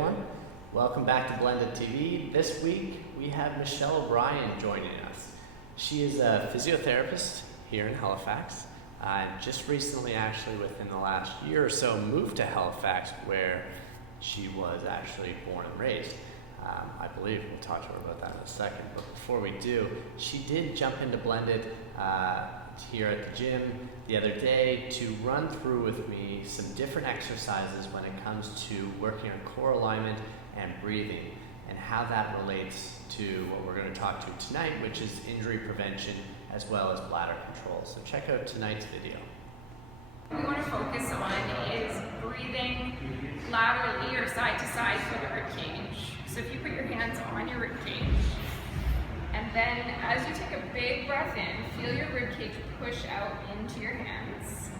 everyone. Welcome back to BlendedTV. This week we have Michelle O'Brien joining us. She is a physiotherapist here in Halifax. Just recently, actually within the last year or so, moved to Halifax where she was actually born and raised. I believe we'll talk to her about that in a second, but before we do, she did jump into Blended here at the gym the other day to run through with me some different exercises when it comes to working on core alignment and breathing, and how that relates to what we're going to talk to tonight, which is injury prevention as well as bladder control. So check out tonight's video. What we want to focus on is breathing laterally or side to side for the rib cage. So if you put your hands on your rib cage, and then as you take a big breath in, feel your rib cage push out into your hands.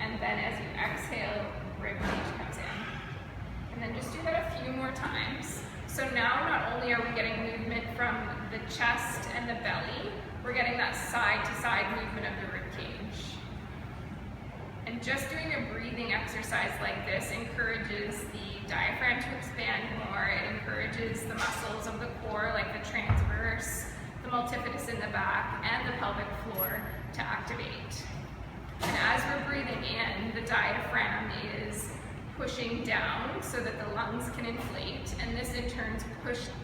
And then as you exhale, rib cage comes in. And then just do that a few more times. So now not only are we getting movement from the chest and the belly, we're getting that side to side movement of the rib cage. And just doing a breathing exercise like this encourages the diaphragm to expand more. It encourages the muscles of the core, like the transverse, the multifidus in the back, and the pelvic floor to activate. And as we're breathing in, the diaphragm is pushing down so that the lungs can inflate, and this in turn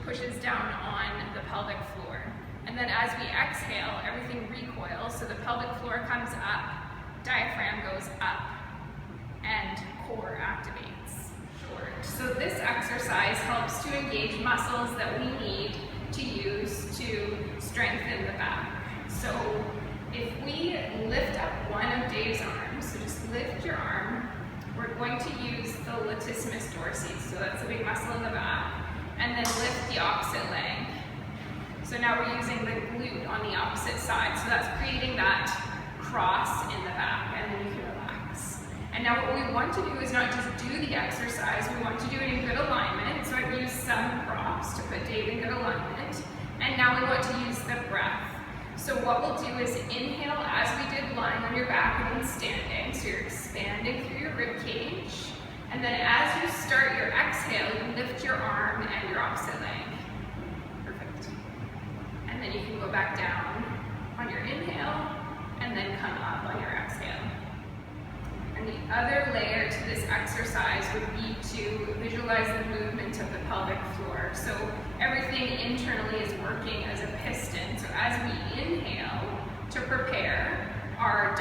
pushes down on the pelvic floor. And then as we exhale, everything recoils, so the pelvic floor comes up, diaphragm goes up, and core activates. So this exercise helps to engage muscles that we need to use to strengthen the back. So if we lift up one of Dave's arms, so just lift your arm, we're going to use the latissimus dorsi, so that's a big muscle in the back, and then lift the opposite leg. So now we're using the glute on the opposite side, so that's creating that cross in the back, and then you can relax. And now what we want to do is not just do the exercise, we want to do it in good alignment. So I've used some props to put Dave in good alignment, and now we want to use the breath. So what we'll do is inhale as we did lying on your back and then standing, so you're expanding through your rib cage, and then as you start your exhale, you lift your arm and your opposite leg. Perfect. And then you can go back down on your inhale, and then come up on your exhale. And the other layer to this exercise would be to visualize the movement of the pelvic floor. So everything internally is working as a piston. So as we inhale to prepare, our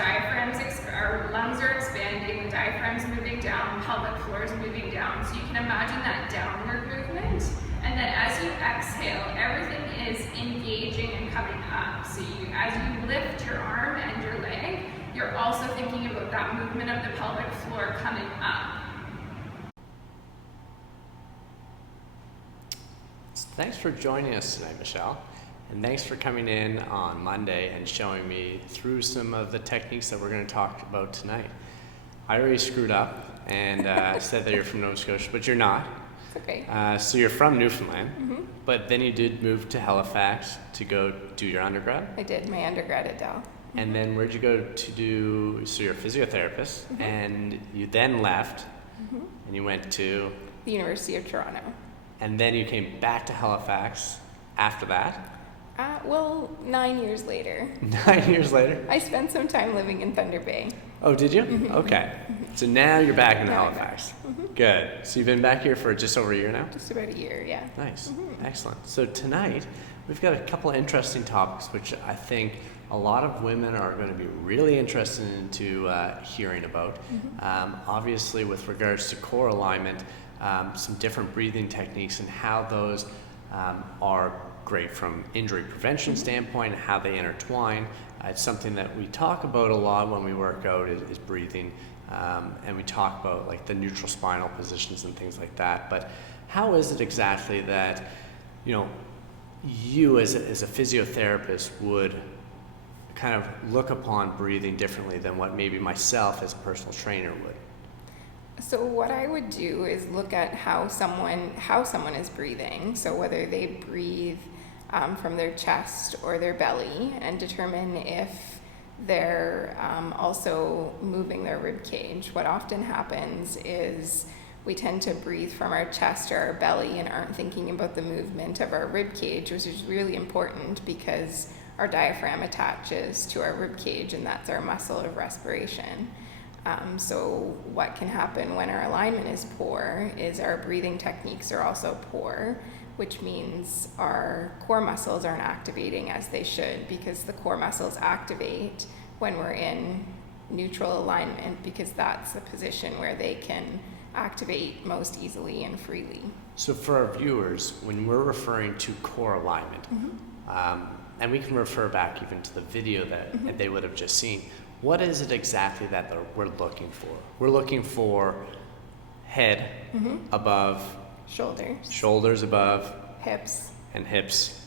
lungs are expanding, the diaphragm's moving down, pelvic floor is moving down. So you can imagine that downward movement. And then as you exhale, everything is engaging and coming up. So as you lift your arm and your leg, you're also thinking about that movement of the pelvic floor coming up. Thanks for joining us tonight, Michelle. And thanks for coming in on Monday and showing me through some of the techniques that we're going to talk about tonight. I already screwed up and said that you're from Nova Scotia, but you're not. It's okay. So you're from Newfoundland, but then you did move to Halifax to go do your undergrad? I did my undergrad at Dell. And then where'd you go to do, so you're a physiotherapist, and you then left, and you went to? The University of Toronto. And then you came back to Halifax after that? 9 years later. 9 years later? I spent some time living in Thunder Bay. Oh, did you? Okay. So now you're back in Halifax. Good. So you've been back here for just over a year now? Just about a year, yeah. Nice. Excellent. So tonight, we've got a couple of interesting topics, which I think a lot of women are going to be really interested into hearing about. Obviously, with regards to core alignment, some different breathing techniques and how those are great from injury prevention standpoint, how they intertwine. It's something that we talk about a lot when we work out is breathing, and we talk about like the neutral spinal positions and things like that. But how is it exactly that you as a physiotherapist would kind of look upon breathing differently than what maybe myself as a personal trainer would? So what I would do is look at how someone is breathing. So whether they breathe from their chest or their belly, and determine if they're also moving their rib cage. What often happens is we tend to breathe from our chest or our belly and aren't thinking about the movement of our rib cage, which is really important because our diaphragm attaches to our rib cage, and that's our muscle of respiration. So what can happen when our alignment is poor is our breathing techniques are also poor, which means our core muscles aren't activating as they should, because the core muscles activate when we're in neutral alignment, because that's the position where they can activate most easily and freely. So for our viewers, when we're referring to core alignment, and we can refer back even to the video that they would have just seen, what is it exactly that we're looking for? We're looking for head above, shoulders above, hips, and hips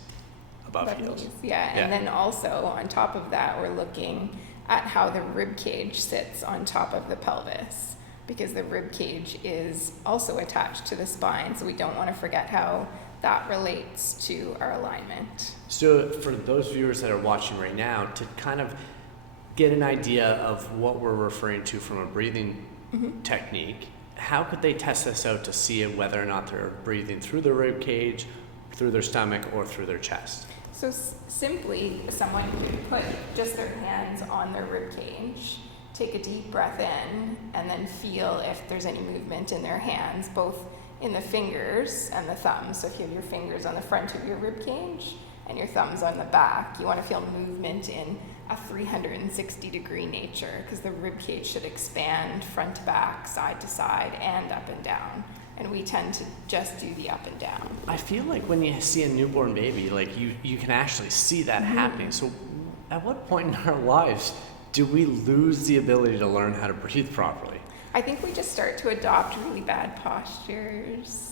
above heels. knees. Yeah, and then also on top of that, we're looking at how the rib cage sits on top of the pelvis, because the rib cage is also attached to the spine, so we don't want to forget how that relates to our alignment. So for those viewers that are watching right now, to kind of get an idea of what we're referring to from a breathing technique, how could they test this out to see whether or not they're breathing through the rib cage, through their stomach, or through their chest? So simply, someone could put just their hands on their rib cage, take a deep breath in, and then feel if there's any movement in their hands, both in the fingers and the thumbs. So if you have your fingers on the front of your rib cage and your thumbs on the back, you want to feel movement in a 360-degree nature, because the rib cage should expand front to back, side to side, and up and down. And we tend to just do the up and down. I feel like when you see a newborn baby, like you can actually see that happening. So at what point in our lives do we lose the ability to learn how to breathe properly? I think we just start to adopt really bad postures.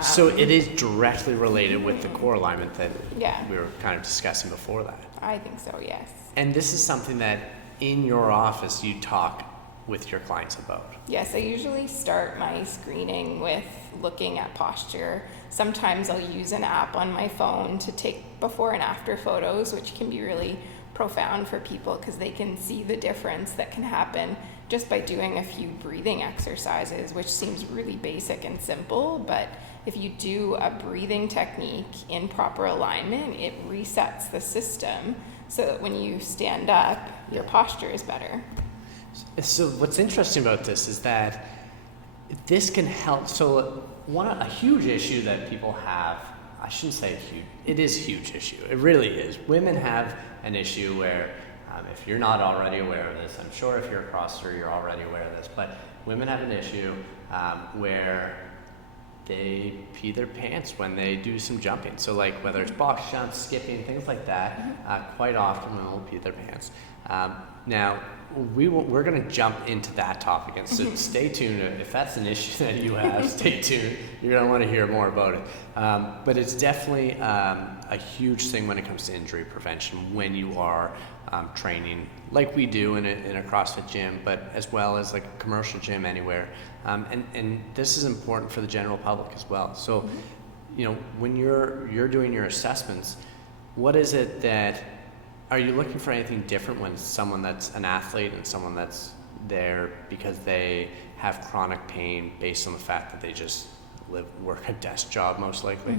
So it is directly related with the core alignment that Yeah. we were kind of discussing before that. I think so, yes. And this is something that in your office you talk with your clients about. Yes, I usually start my screening with looking at posture. Sometimes I'll use an app on my phone to take before and after photos, which can be really profound for people because they can see the difference that can happen just by doing a few breathing exercises, which seems really basic and simple, but if you do a breathing technique in proper alignment, it resets the system so that when you stand up, your posture is better. So what's interesting about this is that this can help. So a huge issue that people have, I shouldn't say huge, it is a huge issue. It really is. Women have an issue where if you're not already aware of this, I'm sure if you're a crosser, you're already aware of this, but women have an issue where they pee their pants when they do some jumping. So like whether it's box jumps, skipping, things like that, quite often women will pee their pants. Now, we're going to jump into that topic, and so stay tuned. If that's an issue that you have, stay tuned. You're going to want to hear more about it. But it's definitely a huge thing when it comes to injury prevention when you are training, like we do in a CrossFit gym, but as well as like a commercial gym anywhere. And this is important for the general public as well. So, you know, when you're doing your assessments, what is it that are you looking for anything different when someone that's an athlete and someone that's there because they have chronic pain based on the fact that they just work a desk job most likely?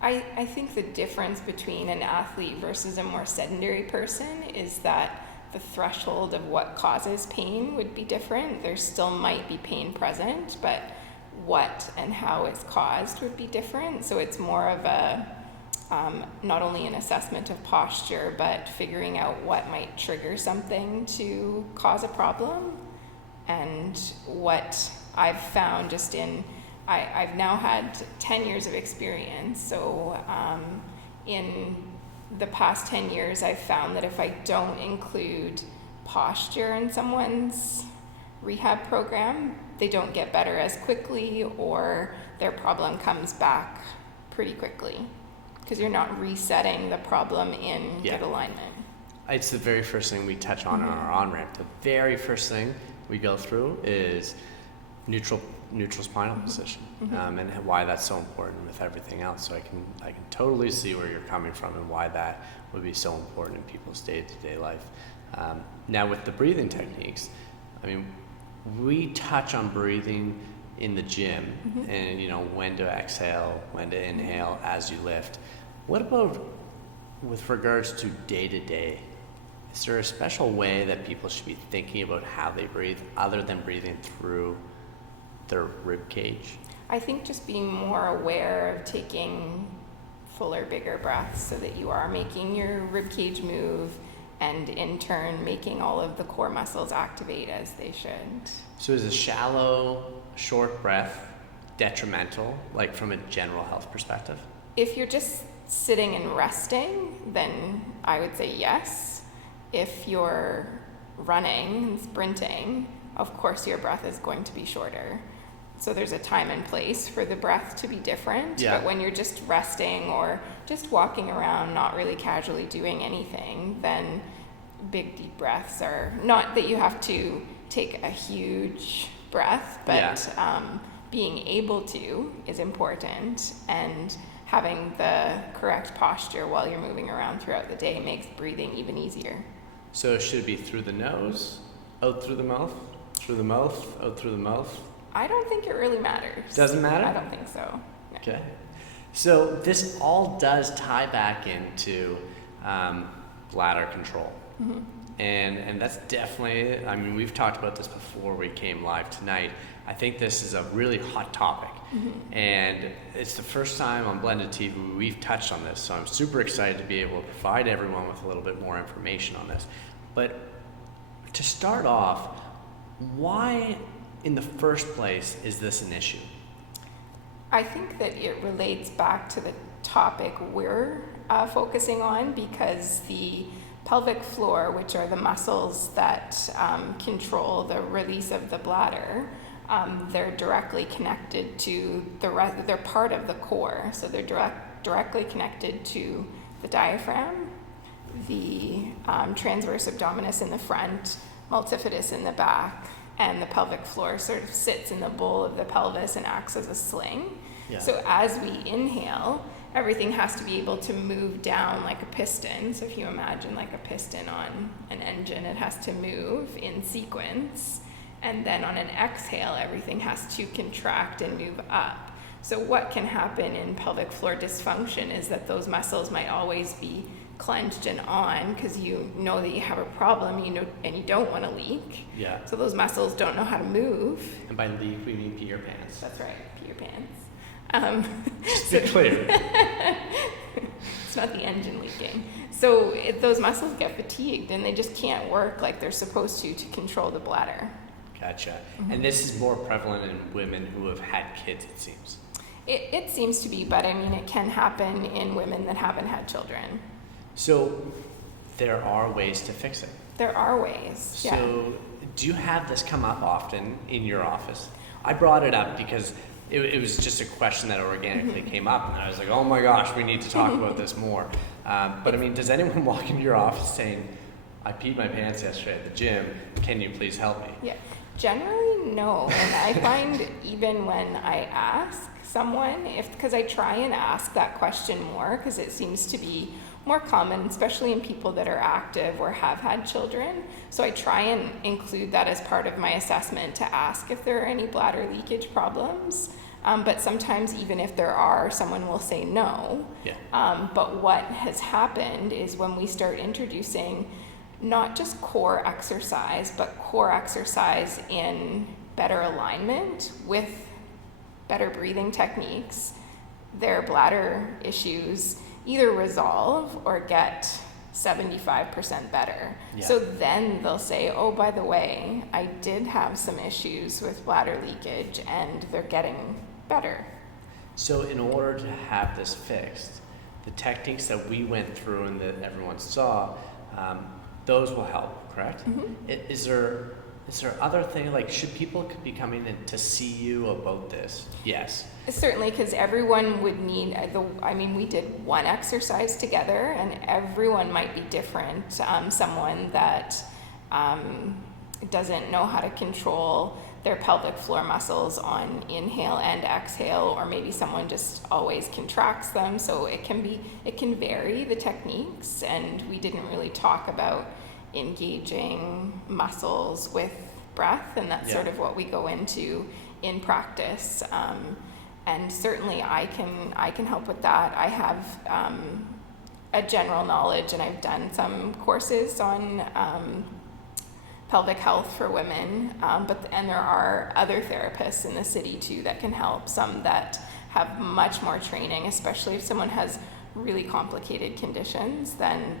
I think the difference between an athlete versus a more sedentary person is that the threshold of what causes pain would be different. There still might be pain present, but what and how it's caused would be different. So it's more of a not only an assessment of posture, but figuring out what might trigger something to cause a problem. And what I've found just I've now had 10 years of experience. So in the past 10 years, I've found that if I don't include posture in someone's rehab program, they don't get better as quickly, or their problem comes back pretty quickly, because you're not resetting the problem in good alignment. It's the very first thing we touch on our on-ramp. The very first thing we go through is neutral spinal position, and why that's so important with everything else. So I can totally see where you're coming from and why that would be so important in people's day-to-day life. Now with the breathing techniques, I mean, we touch on breathing in the gym, and you know when to exhale, when to inhale as you lift. What about with regards to day to day? Is there a special way that people should be thinking about how they breathe other than breathing through their rib cage? I think just being more aware of taking fuller, bigger breaths so that you are making your rib cage move, and in turn making all of the core muscles activate as they should. So is a shallow, short breath detrimental, like from a general health perspective? If you're just sitting and resting, then I would say yes. If you're running and sprinting, of course your breath is going to be shorter. So there's a time and place for the breath to be different. Yeah. But when you're just resting or just walking around, not really casually doing anything, then big deep breaths are not that you have to take a huge breath, but being able to is important, and having the correct posture while you're moving around throughout the day makes breathing even easier. So it should be through the nose, out through the mouth, through the mouth, out through the mouth? I don't think it really matters. Doesn't matter? I don't think so. No. Okay. So this all does tie back into bladder control. Mm-hmm. And that's definitely, I mean, we've talked about this before we came live tonight. I think this is a really hot topic. Mm-hmm. And it's the first time on Blended TV we've touched on this. So I'm super excited to be able to provide everyone with a little bit more information on this. But to start off, why in the first place is this an issue? I think that it relates back to the topic we're focusing on, because the pelvic floor, which are the muscles that control the release of the bladder, they're directly connected to they're part of the core. So they're directly connected to the diaphragm, the transverse abdominis in the front, multifidus in the back, and the pelvic floor sort of sits in the bowl of the pelvis and acts as a sling. Yeah. So as we inhale, everything has to be able to move down like a piston. So if you imagine like a piston on an engine, it has to move in sequence. And then on an exhale, everything has to contract and move up. So what can happen in pelvic floor dysfunction is that those muscles might always be clenched and on because you know that you have a problem, you know, and you don't want to leak. Yeah. So those muscles don't know how to move. And by leak, we mean pee your pants. That's right, pee your pants. Just to be clear. It's not the engine leaking. So those muscles get fatigued and they just can't work like they're supposed to control the bladder. Gotcha. Mm-hmm. And this is more prevalent in women who have had kids, it seems. It seems to be, but I mean, it can happen in women that haven't had children. So there are ways to fix it. There are ways. So do you have this come up often in your office? I brought it up because it was just a question that organically came up, and I was like, oh my gosh, we need to talk about this more. But I mean, does anyone walk into your office saying, I peed my pants yesterday at the gym, can you please help me? Yeah, generally no. And I find even when I ask someone, because I try and ask that question more, because it seems to be more common, especially in people that are active or have had children. So I try and include that as part of my assessment to ask if there are any bladder leakage problems. But sometimes even if there are, someone will say no. Yeah. But what has happened is when we start introducing not just core exercise, but core exercise in better alignment with better breathing techniques, their bladder issues either resolve or get 75% better. Yeah. So then they'll say, oh, by the way, I did have some issues with bladder leakage and they're getting better. So in order to have this fixed, the techniques that we went through and that everyone saw, those will help, correct? Mm-hmm. Is there other things, like should people be coming in to see you about this? Yes. Certainly, because everyone would need, we did one exercise together and everyone might be different. Someone that doesn't know how to control their pelvic floor muscles on inhale and exhale, or maybe someone just always contracts them. So it can vary the techniques, and we didn't really talk about engaging muscles with breath, and that's sort of what we go into in practice. And certainly I can help with that. I have a general knowledge, and I've done some courses on pelvic health for women, and there are other therapists in the city too that can help, some that have much more training, especially if someone has really complicated conditions. Then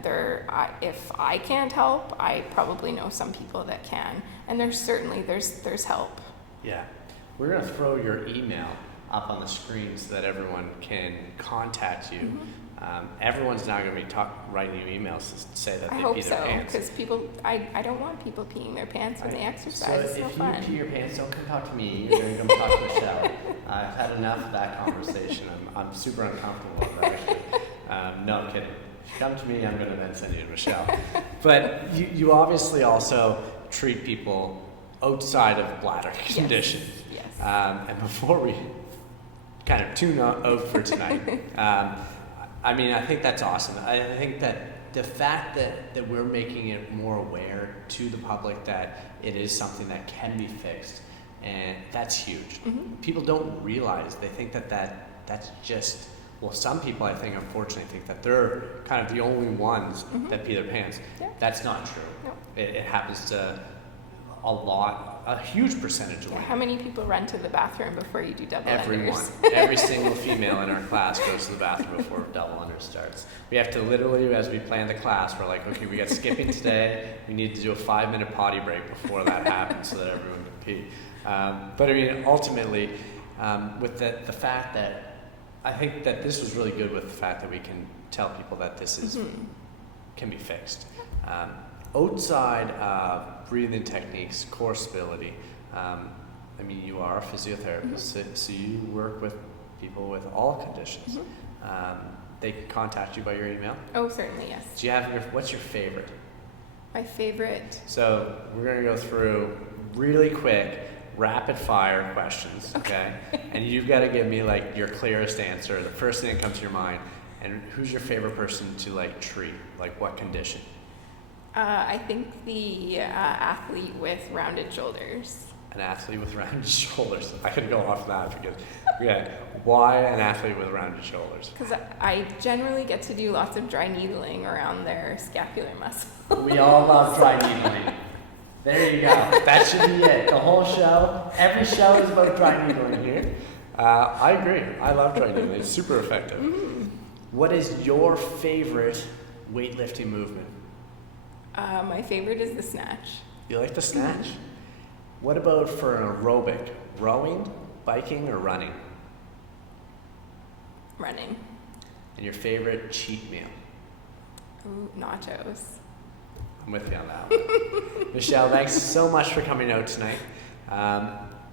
if I can't help, I probably know some people that can, and there's help. Yeah, we're gonna throw your email up on the screen so that everyone can contact you. Mm-hmm. Everyone's now going to be writing you emails to say that I they hope pee their so, pants. because I don't want people peeing their pants when they exercise. It's So no if fun. you pee your pants, don't come talk to me. You're going to come talk to Michelle. I've had enough of that conversation. I'm super uncomfortable with that, actually. No, I'm kidding. If you come to me, I'm going to then send you to Michelle. But you obviously also treat people outside of bladder conditions. Yes. And before we kind of tune out for tonight, I mean, I think that's awesome. I think that the fact that we're making it more aware to the public that it is something that can be fixed, and that's huge. Mm-hmm. People don't realize, they think that's just, well, some people I think unfortunately think that they're kind of the only ones Mm-hmm. that pee their pants. Yeah. That's not true. No. It happens to a huge percentage of Yeah, women. how many people run to the bathroom before you do double Everyone, unders? every single female in our class goes to the bathroom before double under starts. We have to literally, as we plan the class, we're like, okay, we got skipping today. We need to do a 5-minute potty break before that happens so that everyone can pee. But I mean, ultimately, with the fact that I think that this was really good with the fact that we can tell people that this is can be fixed. Outside of breathing techniques, core stability, I mean, you are a physiotherapist, so you work with people with all conditions. They can contact you by your email. Oh, certainly, yes. Do you have what's your favorite? My favorite. So we're gonna go through really quick, rapid fire questions, okay? And you've got to give me like your clearest answer, the first thing that comes to your mind. And who's your favorite person to like treat? Like what condition? I think the athlete with rounded shoulders. An athlete with rounded shoulders. I could go off that because, yeah, why an athlete with rounded shoulders? Because I generally get to do lots of dry needling around their scapular muscle. We all love dry needling. There you go. That should be it. The whole show, every show is about dry needling here. I agree. I love dry needling. It's super effective. What is your favorite weightlifting movement? My favorite is the snatch. You like the snatch? What about for an aerobic? Rowing, biking, or running? Running. And your favorite cheat meal? Ooh, nachos. I'm with you on that one. Michelle, thanks so much for coming out tonight.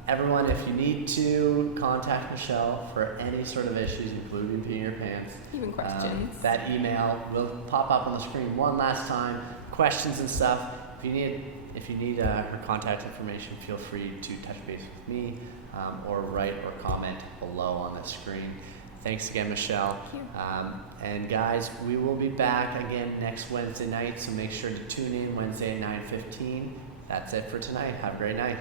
Everyone, if you need to contact Michelle for any sort of issues, including peeing your pants, Even questions. that email will pop up on the screen one last time. Questions and stuff. If you need her contact information, feel free to touch base with me or write or comment below on the screen. Thanks again, Michelle. Thank you. And guys, we will be back again next Wednesday night, so make sure to tune in Wednesday at 9:15. That's it for tonight. Have a great night.